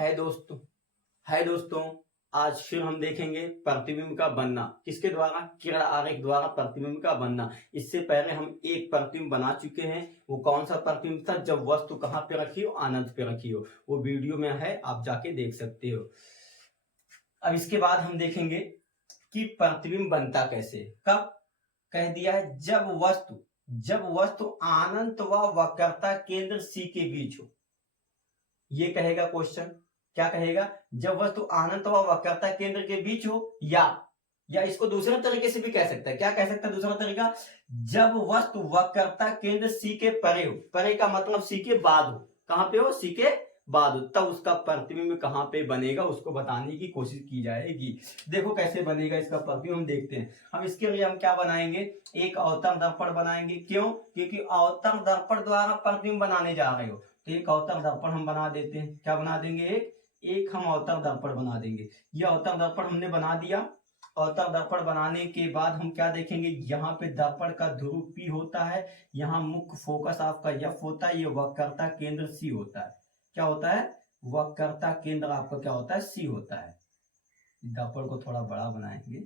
है दोस्तों है दोस्तों आज फिर हम देखेंगे प्रतिबिंब का बनना किसके द्वारा, किरण आरेख द्वारा प्रतिबिंब का बनना। इससे पहले हम एक प्रतिबिंब बना चुके हैं। वो कौन सा प्रतिबिंब था? जब वस्तु कहाँ पे रखी हो, अनंत पे रखी हो। वो वीडियो में है, आप जाके देख सकते हो। अब इसके बाद हम देखेंगे कि प्रतिबिंब बनता कैसे, कब। कह दिया है जब वस्तु अनंत व वक्रता केंद्र सी के बीच हो। ये कहेगा क्वेश्चन, क्या कहेगा? जब वस्तु अनंत व वक्रता केंद्र के बीच हो, या इसको दूसरे तरीके से भी कह सकता है। क्या कह सकता है दूसरा तरीका? जब वस्तु वक्रता केंद्र सी के परे हो। परे का मतलब सी के बाद हो। कहां पे हो? सी के बाद हो। तब उसका प्रतिबिंब कहां पे बनेगा, उसको बताने की कोशिश की जाएगी। देखो कैसे बनेगा इसका प्रतिबिंब, हम देखते हैं। हम इसके लिए हम क्या बनाएंगे? एक अवतल दर्पण बनाएंगे। क्यों? क्योंकि अवतल दर्पण द्वारा प्रतिबिंब बनाने जा रहे हो। तो एक अवतल दर्पण हम बना देते हैं। क्या बना देंगे? एक हम अवतल दर्पण बना देंगे। ये अवतल दर्पण हमने बना दिया। अवतल दर्पण बनाने के बाद हम क्या देखेंगे? यहाँ पे दर्पण का ध्रुव P होता है, यहाँ मुख्य फोकस आपका F होता है, ये वक्रता केंद्र C होता है। क्या होता है? वक्रता केंद्र आपका क्या होता है? C होता है। दर्पण को थोड़ा बड़ा बनाएंगे,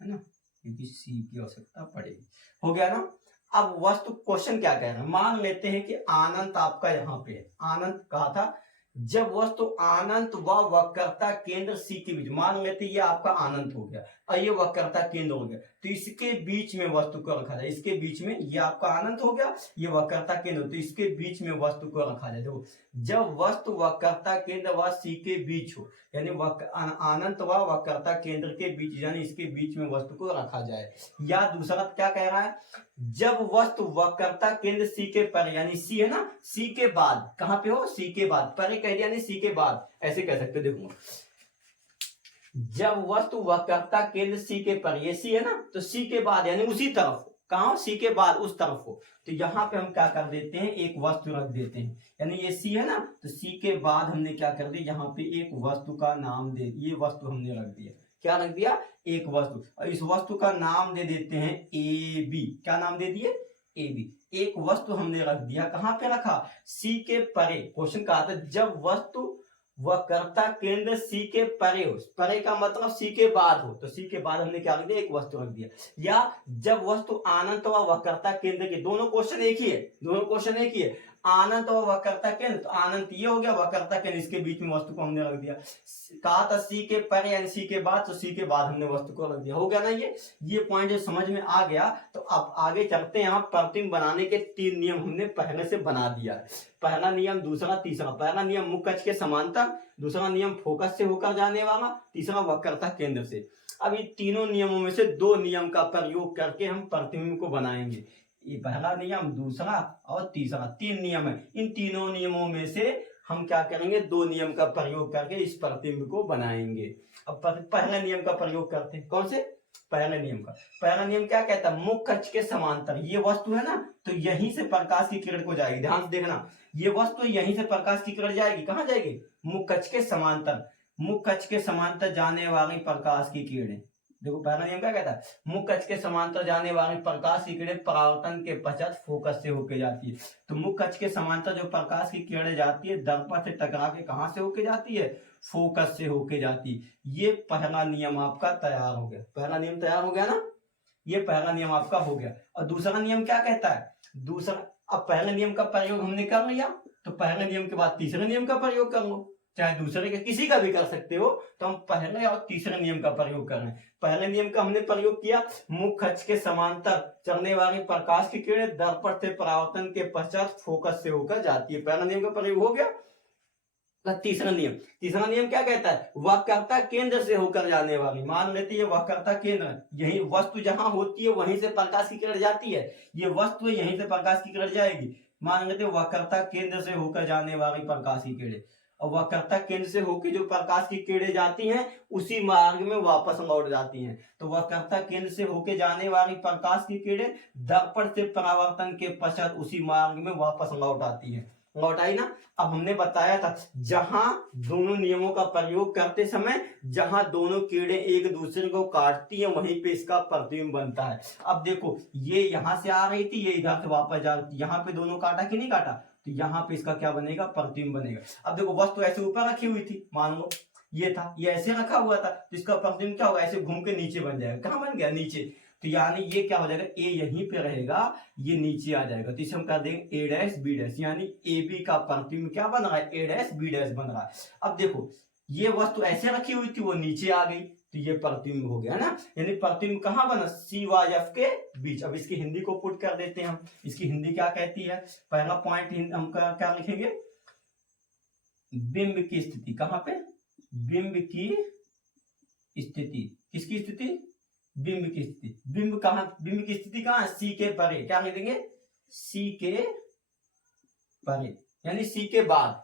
है ना, क्योंकि C की आवश्यकता पड़ेगी। हो गया ना। अब वस्तु क्वेश्चन क्या कह रहे हैं? मान लेते हैं कि अनंत आपका यहाँ पे है। अनंत कहा था जब वस्तु अनंत व वक्रता केंद्र सी के बीच। मान लेते ये आपका अनंत हो गया और ये वक्रता केंद्र हो गया, तो इसके बीच में वस्तु को रखा जाए। इसके बीच में, ये आपका अनंत हो गया, ये वक्रता केंद्र, तो इसके बीच में वस्तु को रखा जाए। देखो, जब वस्तु वक्रता केंद्र व सी के बीच हो, यानी अनंत व वक्रता केंद्र के बीच, यानी इसके बीच में वस्तु को रखा जाए। या दूसरा क्या कह रहा है? जब वस्तु वक्रता केंद्र सी के पर, यानी सी है ना, सी के बाद। कहां पे हो? सी के बाद। परे कह दिया, यानी सी के बाद, ऐसे कह सकते हो। देखो, जब वस्तु वक्रता केंद्र सी के पर, ये सी है ना, तो सी के बाद यानी उसी तरफ। कहां? सी के बाद उस तरफ हो। तो यहां पे हम क्या कर देते हैं? एक वस्तु रख देते हैं। यानी ये सी है ना, तो सी के बाद हमने क्या कर दिया? यहाँ पे एक वस्तु का नाम दे, ये वस्तु हमने रख दिया। क्या रख दिया? एक वस्तु। और इस वस्तु का नाम दे देते हैं ए बी। क्या नाम दे दिए? A B. एक वस्तु हमने रख दिया। कहां पे रखा? सी के परे। क्वेश्चन कहा था जब वस्तु वक्रता केंद्र सी के परे हो। परे का मतलब सी के बाद हो, तो सी के बाद हमने क्या रख दिया? एक वस्तु रख दिया। या जब वस्तु अनंत व वक्रता केंद्र के, दोनों क्वेश्चन एक ही है, दोनों क्वेश्चन एक ही है। अनंत व वक्रता केंद्र, तो अनंत ये हो गया, वक्रता केंद्र इसके बीच में वस्तु को हमने रख दिया। कहा था सी के परे यानी सी के बाद, तो सी के बाद हमने वस्तु को रख दिया। हो गया ना। ये पॉइंट समझ में आ गया। तो अब आगे चलते हैं। यहाँ प्रतिबिंब बनाने के 3 नियम हमने पहले से बना दिया है। पहला नियम, दूसरा, तीसरा। पहला नियम मुख्य अक्ष के समांतर, दूसरा नियम फोकस से होकर जाने वाला, तीसरा वक्रता केंद्र से। अब इन तीनों नियमों में से 2 नियम का प्रयोग करके हम प्रतिबिंब को बनाएंगे। ये पहला नियम, दूसरा और तीसरा, 3 नियम है। इन तीनों नियमों में से हम क्या करेंगे? 2 नियम का प्रयोग करके इस प्रतिबिंब को बनाएंगे। अब पहले नियम का प्रयोग करते हैं। कौन से? पहले नियम का। पहला नियम क्या कहता है? मुख्य अक्ष के समांतर। ये वस्तु है ना, तो यहीं से प्रकाश की किरण को जाएगी। ध्यान से देखना, ये वस्तु यहीं से प्रकाश की किरण जाएगी। कहां जाएगी? मुख्य अक्ष के समांतर। मुख्य अक्ष के समांतर जाने वाली प्रकाश की किरणें। देखो पहला नियम क्या कहता है? मुख्य अक्ष के समांतर जाने वाली प्रकाश की किरणें परावर्तन के पश्चात फोकस से होके जाती है। तो मुख्य अक्ष के समांतर जो प्रकाश की किरणें जाती है, दर्पण से टकरा के कहां से होके जाती है? फोकस से होके जाती है। ये पहला नियम आपका तैयार हो गया। पहला नियम तैयार हो गया ना, ये पहला नियम आपका हो गया। और दूसरा नियम क्या कहता है? दूसरा, अब पहले नियम का प्रयोग हमने कर लिया, तो पहले नियम के बाद तीसरे नियम का प्रयोग कर लो। चाहे दूसरे के किसी का भी कर सकते हो, तो हम पहले और तीसरे नियम का प्रयोग कर रहे हैं। पहले नियम का हमने प्रयोग किया, मुख्य अक्ष के समांतर चलने वाली प्रकाश की किरणें दर्पण से परावर्तन के पश्चात फोकस से होकर जाती है। पहला नियम का प्रयोग हो गया। तीसरा नियम क्या कहता है? वक्रता केंद्र से होकर जाने वाली। मान लेते ये वक्रता केंद्र, यही वस्तु जहां होती है वहीं से प्रकाश की किरण जाती है। ये वस्तु यहीं से प्रकाश की किरण जाएगी। मान लेते वक्रता केंद्र से होकर जाने वाली प्रकाश की किरणें, और वक्रता केंद्र से होकर जो प्रकाश की किरणें जाती हैं उसी मार्ग में वापस लौट जाती हैं। तो वक्रता केंद्र से होकर जाने वाली प्रकाश की किरणें दर्पण से परावर्तन के पश्चात उसी मार्ग में वापस लौट आती हैं। लौट आई ना। अब हमने बताया था जहां दोनों नियमों का प्रयोग करते समय जहां दोनों किरणें एक दूसरे को काटती हैं, वहीं पे इसका प्रतिबिंब बनता है। अब देखो, ये यहां से आ रही थी, ये इधर से वापस जा रही थी, यहाँ पे दोनों काटा कि नहीं काटा? तो तो यहाँ पे इसका क्या बनेगा, प्रतिबिंब बनेगा। अब देखो वस्तु ऐसे ऊपर रखी हुई थी, मान लो ये था, ये ऐसे रखा हुआ था, तो इसका प्रतिबिंब क्या होगा, ऐसे घूम के नीचे बन जाएगा। कहाँ बन गया, नीचे। तो यानी ये क्या हो जाएगा, ए यहीं पे रहेगा, ये नीचे आ जाएगा। तो इसे हम कर देंगे ए डैश बी डैश, यानी ए बी का प्रतिबिंब क्या बन रहा है, ए डैश बी डैश बन रहा है। अब देखो ये वस्तु ऐसे रखी हुई थी, वो नीचे आ गई, तो ये प्रतिबिंब हो गया ना। यानी प्रतिबिंब कहाँ बना, सी व एफ के बीच। अब इसकी हिंदी को पुट कर देते हैं हम, इसकी हिंदी क्या कहती है। पहला पॉइंट हम क्या लिखेंगे, बिंब की स्थिति। कहां पे, बिंब की स्थिति, किसकी स्थिति, बिंब की स्थिति। बिंब कहां, बिंब की स्थिति कहां है, सी के परे। क्या लिख देंगे, सी के परे, यानी सी के बाद।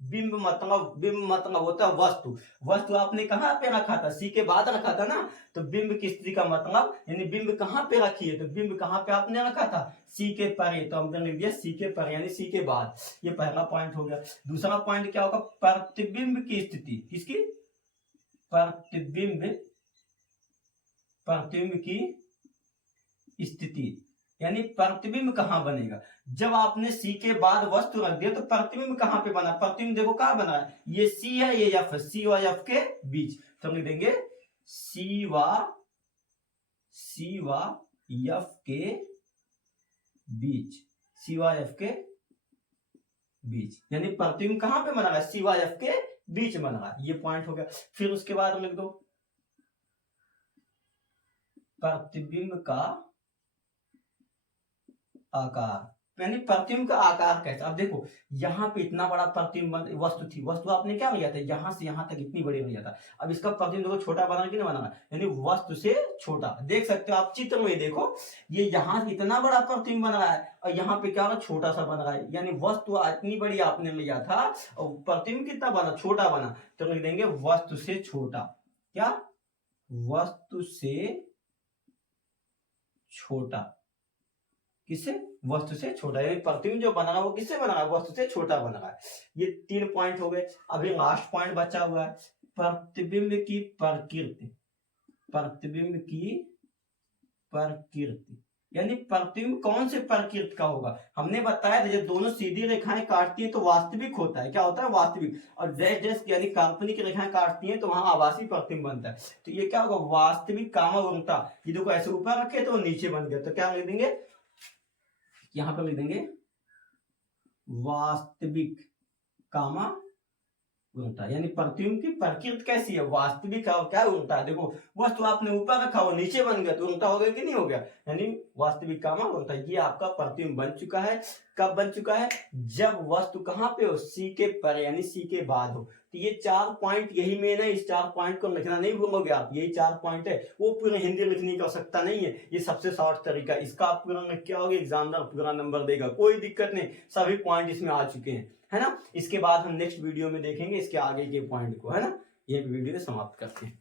बिंब मतलब होता है वस्तु। वस्तु आपने कहां पे रखा था, सी के बाद रखा था ना। तो बिंब की स्थिति का मतलब, यानी बिंब कहां पे रखी है, तो बिंब कहां पे आपने रखा था, सी के परे। तो हमने लिख दिया सी के परे, यानी सी के बाद। ये पहला पॉइंट हो गया। दूसरा पॉइंट क्या होगा, प्रतिबिंब की स्थिति। किसकी, प्रतिबिंब की स्थिति, यानी प्रतिबिंब कहां बनेगा। जब आपने सी के बाद वस्तु रख दिया तो प्रतिबिंब कहां पे बना, प्रतिबिंब देखो कहां बना है, ये सी है, ये एफ है, सी व एफ के बीच। तो हम लिख देंगे सी व एफ के बीच, सी व एफ के बीच, यानी प्रतिबिंब कहां पे बना है, सी व एफ के बीच बना है। ये पॉइंट हो गया। फिर उसके बाद लिख दो प्रतिबिंब का आकार, यानी प्रतिबिंब का आकार कैसा। अब देखो यहाँ पे इतना बड़ा प्रतिबिंब वस्तु थी, वस्तु आपने क्या लिया था, यहां से यहां तक इतनी बड़ी लिया था। अब इसका प्रतिबिंब देखो छोटा बना कि नहीं बना, यानी वस्तु से छोटा। देख सकते हो आप चित्र में, देखो ये यहाँ इतना बड़ा प्रतिबिंब बन रहा है और यहाँ पे क्या छोटा सा बन रहा है, यानी वस्तु इतनी बड़ी आपने लिया था और प्रतिबिंब कितना बना, छोटा बना। तो लिख देंगे वस्तु से छोटा। क्या, वस्तु से छोटा, किससे, वस्तु से छोटा, यानी प्रतिबिंब जो बना रहा है वो किससे बना रहा है, वस्तु से छोटा बना रहा है। ये 3 पॉइंट हो गए। अभी लास्ट पॉइंट बचा हुआ है, प्रतिबिंब की प्रकृति। प्रतिबिंब की प्रकृति, यानी प्रतिबिंब कौन से प्रकृति का होगा। हमने बताया था जब दोनों सीधी रेखाएं काटती हैं तो वास्तविक होता है, क्या होता है, वास्तविक। और डैश डैश यानी काल्पनिक रेखाएं काटती हैं तो वहां आभासी प्रतिबिंब बनता है। तो ये क्या होगा, वास्तविक कामा उल्टा। ये देखो ऐसे ऊपर रखे तो नीचे बन गया, तो क्या लिख देंगे, यहां पर लिख देंगे वास्तविक कामा उल्टा, यानी प्रतिबिंब की प्रकृति कैसी है, वास्तविक और क्या उल्टा। देखो वस्तु आपने ऊपर रखा वो नीचे बन गया, तो उल्टा हो गया कि नहीं हो गया, यानी वास्तविक कामा उल्टा। ये आपका प्रतिबिंब बन चुका है। कब बन चुका है, जब वस्तु कहां पे हो, सी के परे, यानी सी के बाद हो। तो ये 4 पॉइंट यही मेन है, इस 4 पॉइंट को लिखना नहीं भूलोगे आप। यही 4 पॉइंट है, वो पूरे हिंदी लिखने की आवश्यकता नहीं है, ये सबसे शॉर्ट तरीका। इसका आप पूरा लिख के आओगे, एग्जामिनर पूरा नंबर देगा, कोई दिक्कत नहीं। सभी पॉइंट इसमें आ चुके हैं, है ना। इसके बाद हम नेक्स्ट वीडियो में देखेंगे इसके आगे के पॉइंट को, है ना। ये वीडियो समाप्त करते हैं।